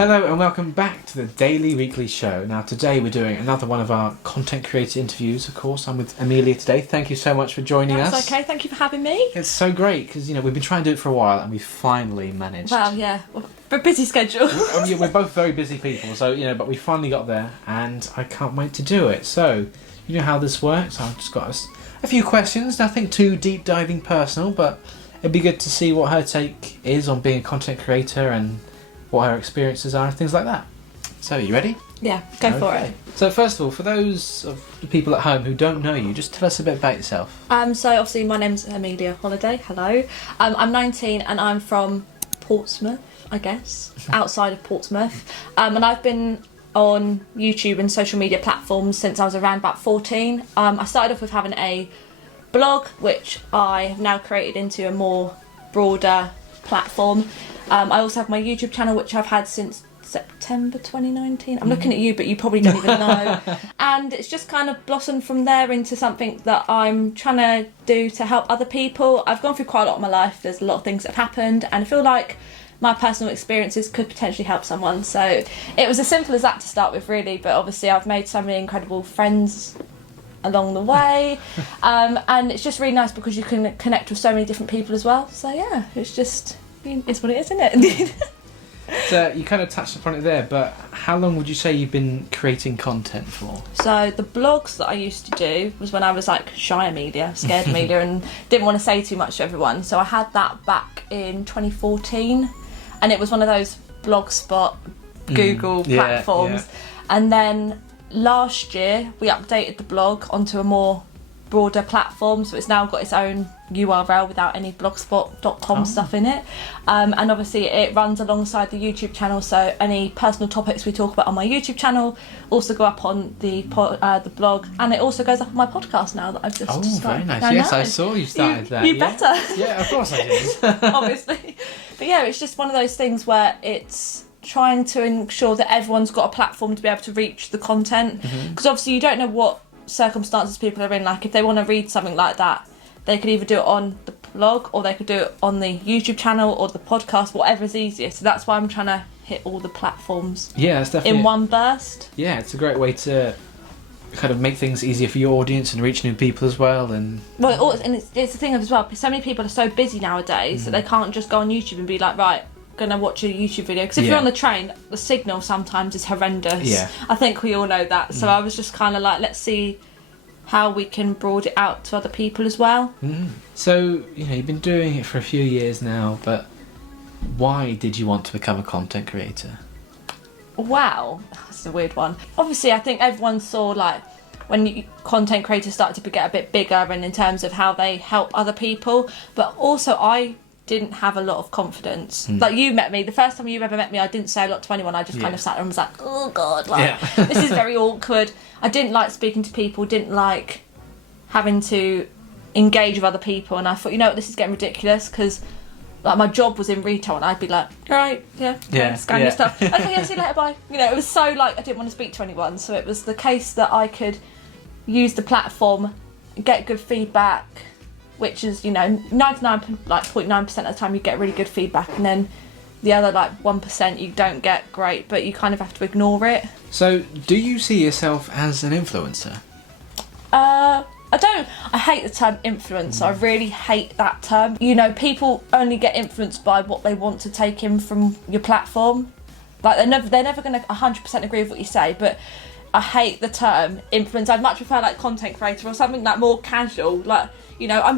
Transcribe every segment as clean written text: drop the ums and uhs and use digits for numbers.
Hello and welcome back to the Daily Weekly Show. Now today we're doing another one of our content creator interviews, of course. I'm with Amelia today. Thank you so much for joining us. That's okay, thank you for having me. It's so great because, we've been trying to do it for a while and we finally managed. Well, yeah, for a busy schedule. We're both very busy people, so, but we finally got there and I can't wait to do it. So, you know how this works. I've just got a few questions, nothing too deep diving personal, but it'd be good to see what her take is on being a content creator and what her experiences are and things like that. So, are you ready? Yeah, go for it. So first of all, for those of the people at home who don't know you, just tell us a bit about yourself. So obviously my name's Amelia Holliday, hello. I'm 19 and I'm from Portsmouth, I guess, outside of Portsmouth. And I've been on YouTube and social media platforms since I was around about 14. I started off with having a blog, which I have now created into a more broader platform. I also have my YouTube channel, which I've had since September 2019. I'm looking at you, but you probably don't even know. And it's just kind of blossomed from there into something that I'm trying to do to help other people. I've gone through quite a lot of my life. There's a lot of things that have happened, and I feel like my personal experiences could potentially help someone. So it was as simple as that to start with, really. But obviously I've made so many incredible friends along the way. And it's just really nice because you can connect with so many different people as well. So yeah, it's what it is, isn't it? So you kind of touched upon it there, but how long would you say you've been creating content for? So the blogs that I used to do was when I was like shy Amelia, scared Amelia, and didn't want to say too much to everyone. So I had that back in 2014, and it was one of those Blogspot, Google platforms. Yeah. And then last year we updated the blog onto a more broader platform, so it's now got its own URL without any blogspot.com stuff in it, and obviously it runs alongside the YouTube channel, so any personal topics we talk about on my YouTube channel also go up on the blog, and it also goes up on my podcast now that I've just started. Very nice. Yes, I saw you started that. You better. Yeah, of course I did. Obviously. But yeah, it's just one of those things where it's trying to ensure that everyone's got a platform to be able to reach the content, because obviously you don't know what circumstances people are in. Like if they want to read something like that, they could either do it on the blog or they could do it on the YouTube channel or the podcast, whatever's easiest. So that's why I'm trying to hit all the platforms it's definitely in one burst. Yeah, it's a great way to kind of make things easier for your audience and reach new people as well. And it's the thing as well, so many people are so busy nowadays that they can't just go on YouTube and be like, right, gonna watch a YouTube video, because if you're on the train, the signal sometimes is horrendous. I think we all know that. So I was just kind of like, let's see how we can broaden it out to other people as well. So you've been doing it for a few years now, but why did you want to become a content creator? Wow, that's a weird one. Obviously I think everyone saw like when content creators started to get a bit bigger and in terms of how they help other people, but also I didn't have a lot of confidence. Like you met me, the first time you ever met me, I didn't say a lot to anyone. I just kind of sat there and was like, oh god, this is very awkward. I didn't like speaking to people, didn't like having to engage with other people, and I thought, this is getting ridiculous, because like my job was in retail and I'd be like, alright, scan your stuff, okay, yeah, see you later, bye. It was so like I didn't want to speak to anyone. So it was the case that I could use the platform, get good feedback, which is 99.9% of the time you get really good feedback, and then the other 1% you don't get great, but you kind of have to ignore it. So do you see yourself as an influencer? I don't. I hate the term influencer. I really hate that term. People only get influenced by what they want to take in from your platform. Like they're never going to 100% agree with what you say, but I hate the term influencer. I'd much prefer content creator or something more casual. I'm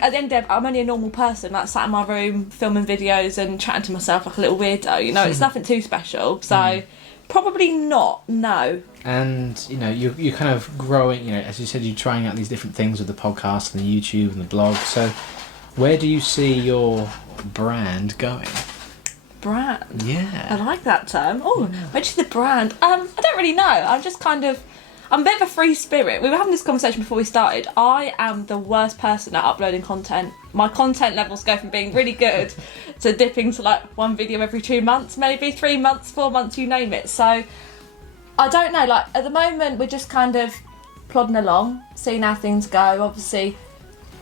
at the end of the day, I'm only a normal person, sat in my room filming videos and chatting to myself like a little weirdo. It's nothing too special. So probably not. No. And you're kind of growing. As you said, you're trying out these different things with the podcast and the YouTube and the blog. So where do you see your brand going? Brand. Yeah. I like that term. Oh, where do you see the brand? I don't really know. I'm a bit of a free spirit. We were having this conversation before we started. I am the worst person at uploading content. My content levels go from being really good to dipping to one video every 2 months, maybe 3 months, 4 months, you name it. So I don't know. At the moment, we're just kind of plodding along, seeing how things go. Obviously,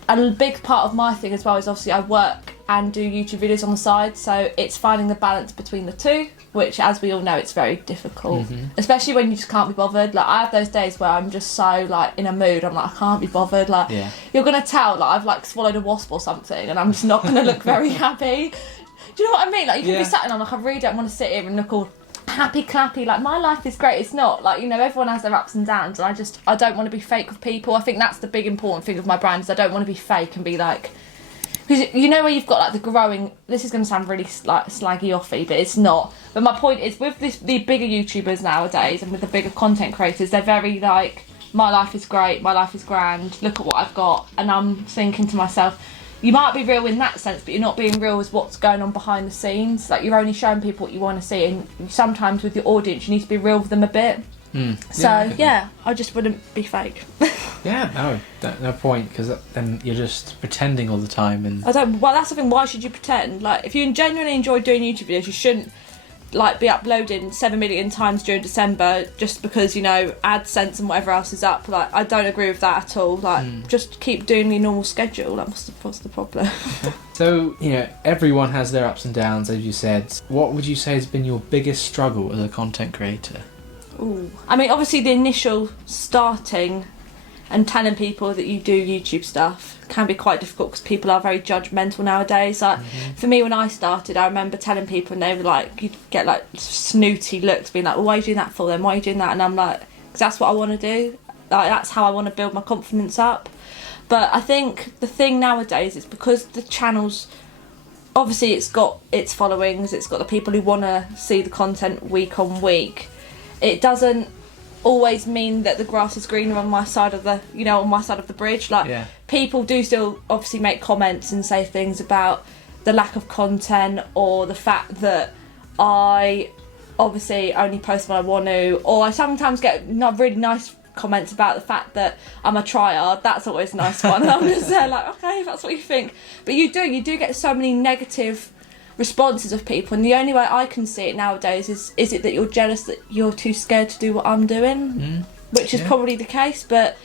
a big part of my thing as well is obviously I work and do YouTube videos on the side. So it's finding the balance between the two, which, as we all know, it's very difficult, especially when you just can't be bothered. Like, I have those days where I'm just so like in a mood. I'm like, I can't be bothered. Like, you're gonna tell like I've like swallowed a wasp or something, and I'm just not gonna look very happy. Do you know what I mean? Like, you can be sat and I'm like, I really don't want to sit here and look all happy clappy, like my life is great. It's not, like, you know, everyone has their ups and downs, and I don't want to be fake with people. I think that's the big important thing of my brand, is I don't want to be fake and be like, because you know where you've got like the growing, this is going to sound really like slaggy offy, but it's not. But my point is, with the bigger YouTubers nowadays and with the bigger content creators, they're very like, my life is great, my life is grand, look at what I've got. And I'm thinking to myself, you might be real in that sense, but you're not being real with what's going on behind the scenes. Like, you're only showing people what you want to see, and sometimes with your audience you need to be real with them a bit. So yeah, I just wouldn't be fake. No point, because then you're just pretending all the time. And well, that's the thing, why should you pretend? Like, if you genuinely enjoy doing YouTube videos, you shouldn't like be uploading 7 million times during December just because, you know, AdSense and whatever else is up. Like, I don't agree with that at all. Like, just keep doing your normal schedule. Like, what's the problem? So, you know, everyone has their ups and downs, as you said. What would you say has been your biggest struggle as a content creator? Ooh. I mean, obviously the initial starting and telling people that you do YouTube stuff can be quite difficult, because people are very judgmental nowadays. Like, for me, when I started, I remember telling people, and they were like, you'd get like snooty looks, being like, well, why are you doing that for then? Why are you doing that? And I'm like, because that's what I want to do. Like, that's how I want to build my confidence up. But I think the thing nowadays is, because the channel's, obviously it's got its followings, it's got the people who want to see the content week on week, it doesn't always mean that the grass is greener on my side of the, you know, on my side of the bridge. Like, people do still obviously make comments and say things about the lack of content, or the fact that I obviously only post when I want to, or I sometimes get not really nice comments about the fact that I'm a tryhard. That's always a nice one. And I'm just there like, okay, if that's what you think. But you do get so many negative responses of people, and the only way I can see it nowadays is it that you're jealous that you're too scared to do what I'm doing, which is probably the case. But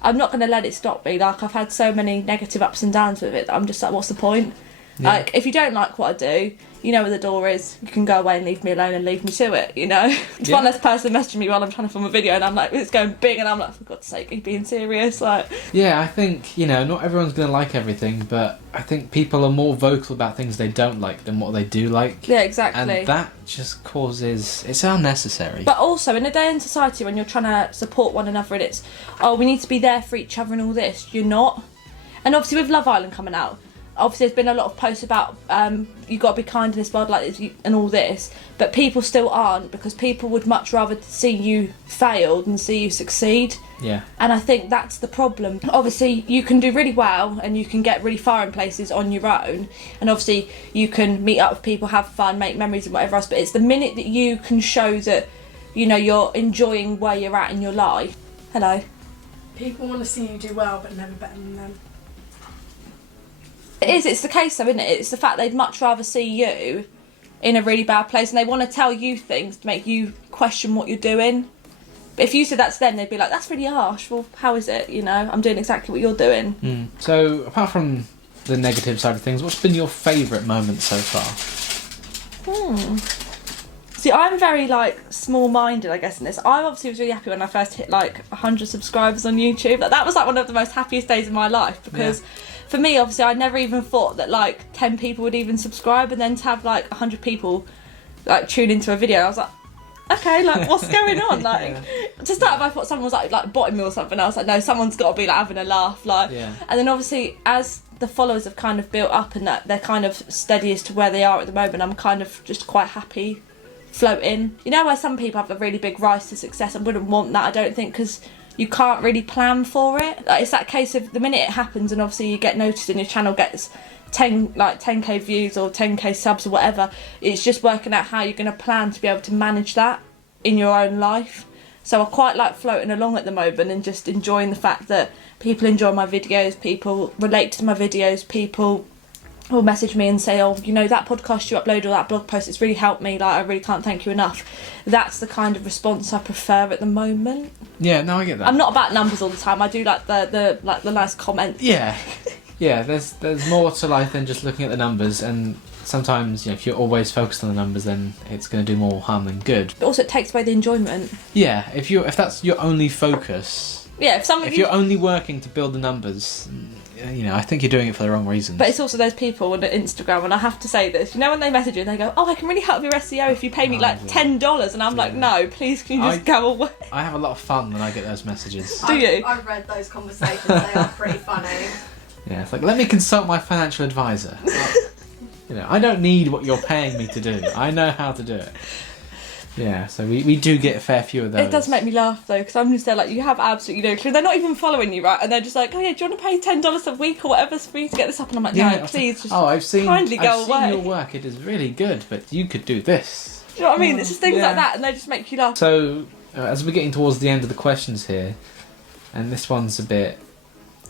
I'm not going to let it stop me. Like, I've had so many negative ups and downs with it that I'm just like, what's the point? Like, if you don't like what I do, you know where the door is. You can go away and leave me alone and leave me to it, you know? It's one less person messaging me while I'm trying to film a video, and I'm like, it's going big, and I'm like, for God's sake, are you being serious? Like, yeah, I think, you know, not everyone's going to like everything, but I think people are more vocal about things they don't like than what they do like. Yeah, exactly. And that just causes, it's unnecessary. But also, in a day in society when you're trying to support one another, and it's, oh, we need to be there for each other and all this, you're not. And obviously with Love Island coming out, obviously there's been a lot of posts about you've got to be kind in this world, like this, and all this, but people still aren't, because people would much rather see you fail than see you succeed. Yeah. And I think that's the problem. Obviously you can do really well and you can get really far in places on your own, and obviously you can meet up with people, have fun, make memories and whatever else, but it's the minute that you can show that, you know, you're enjoying where you're at in your life. Hello. People want to see you do well, but never better than them. It's the case though, isn't it? It's the fact they'd much rather see you in a really bad place, and they want to tell you things to make you question what you're doing. But if you said that to them, they'd be like, that's really harsh. Well, how is it? You know, I'm doing exactly what you're doing. So, apart from the negative side of things, what's been your favourite moment so far? See, I'm very, like, small-minded, I guess, in this. I obviously was really happy when I first hit, like, 100 subscribers on YouTube. Like, that was, like, one of the most happiest days of my life, because for me, obviously, I never even thought that, like, 10 people would even subscribe, and then to have, like, 100 people, like, tune into a video, I was like, okay, like, what's going on? Like, to start with, I thought someone was, like botting me or something. I was like, no, someone's got to be, like, having a laugh, like. And then, obviously, as the followers have kind of built up and that they're kind of steady as to where they are at the moment, I'm kind of just quite happy floating. You know, where some people have a really big rise to success, I wouldn't want that, I don't think, because you can't really plan for it. Like, it's that case of the minute it happens and obviously you get noticed and your channel gets 10k views or 10k subs or whatever, it's just working out how you're going to plan to be able to manage that in your own life. So I quite like floating along at the moment and just enjoying the fact that people enjoy my videos, people relate to my videos, people will message me and say, oh, you know, that podcast you uploaded or that blog post, it's really helped me, like, I really can't thank you enough. That's the kind of response I prefer at the moment. Yeah, no, I get that. I'm not about numbers all the time. I do like the nice comments. Yeah. Yeah, there's more to life than just looking at the numbers, and sometimes, you know, if you're always focused on the numbers, then it's going to do more harm than good. But also, it takes away the enjoyment. Yeah, if that's your only focus, Yeah, if you're only working to build the numbers, you know, I think you're doing it for the wrong reasons. But it's also those people on Instagram, and I have to say this, you know, when they message you, they go, "Oh, I can really help your SEO if you pay me like $10," and I'm like, "No, please, can you just go away?" I have a lot of fun when I get those messages. Do you? I've read those conversations. They are pretty funny. Yeah, it's like, let me consult my financial advisor. You know, I don't need what you're paying me to do. I know how to do it. Yeah, so we do get a fair few of those. It does make me laugh though, because I'm just there like, you have absolutely no clue. They're not even following you, right? And they're just like, "Oh yeah, do you want to pay $10 a week or whatever for me to get this up?" And I'm like, "No, please, just I've seen kindly go away." I've seen your work. It is really good, but you could do this. Do you know what I mean? It's just things like that, and they just make you laugh. So, as we're getting towards the end of the questions here, and this one's a bit,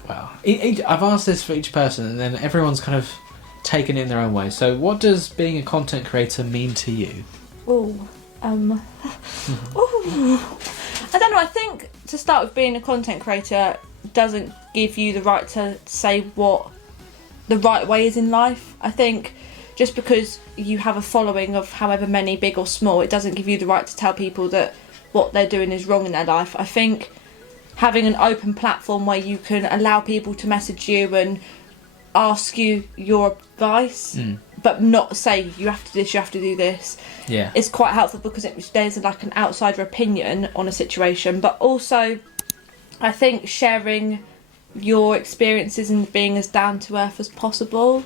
well, I've asked this for each person, and then everyone's kind of taken it in their own way. So, what does being a content creator mean to you? Ooh. Ooh. I don't know, I think to start with, being a content creator doesn't give you the right to say what the right way is in life. I think just because you have a following of however many, big or small, it doesn't give you the right to tell people that what they're doing is wrong in their life. I think having an open platform where you can allow people to message you and ask you your advice, but not say you have to do this, you have to do this. Yeah, it's quite helpful because there's like an outsider opinion on a situation, but also I think sharing your experiences and being as down to earth as possible.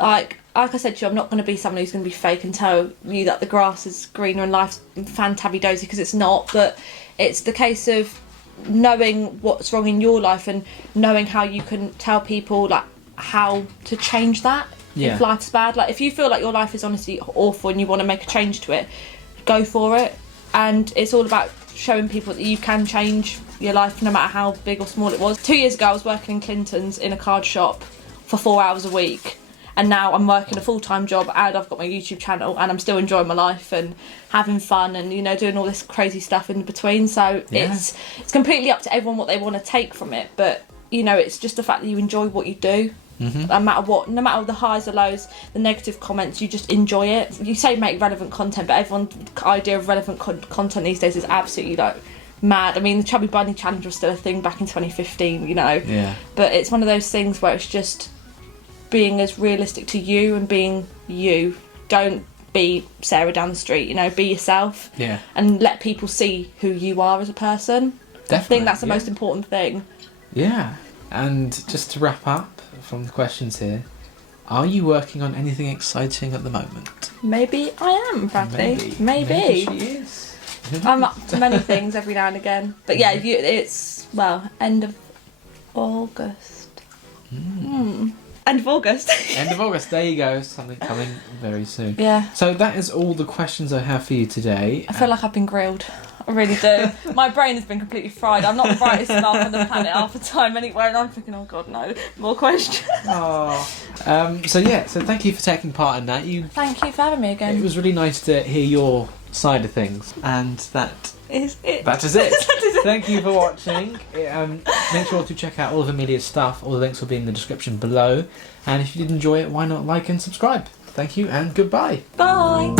Like I said to you, I'm not going to be someone who's going to be fake and tell you that the grass is greener and life's fantabby-dozy, because it's not. But it's the case of knowing what's wrong in your life and knowing how you can tell people like how to change that. If life's bad, like if you feel like your life is honestly awful and you want to make a change to it, go for it. And it's all about showing people that you can change your life no matter how big or small it was. 2 years ago I was working in Clinton's in a card shop for 4 hours a week, and now I'm working a full-time job and I've got my YouTube channel and I'm still enjoying my life and having fun and, you know, doing all this crazy stuff in between. So it's completely up to everyone what they want to take from it, but you know, it's just the fact that you enjoy what you do. No matter what, no matter the highs, the lows, the negative comments, you just enjoy it. You say make relevant content, but everyone's idea of relevant content these days is absolutely like mad. I mean, the Chubby Bunny Challenge was still a thing back in 2015, you know. Yeah. But it's one of those things where it's just being as realistic to you and being you. Don't be Sarah down the street, you know, be yourself. Yeah. And let people see who you are as a person. Definitely. I think that's the most important thing. Yeah. And just to wrap up from the questions here, are you working on anything exciting at the moment? Maybe I am, Bradley. Maybe she is. I'm up to many things every now and again. But yeah, it's, well, end of August. End of August. End of August, there you go. Something coming very soon. Yeah. So that is all the questions I have for you today. I feel like I've been grilled. I really do. My brain has been completely fried. I'm not the brightest spark on the planet half the time anyway, and I'm thinking, oh god, no, more questions. So thank you for taking part in that. Thank you for having me again. It was really nice to hear your side of things, and that is it. That is it. Thank you for watching. Make sure to check out all of Amelia's stuff. All the links will be in the description below, and if you did enjoy it, why not like and subscribe? Thank you and goodbye. Bye.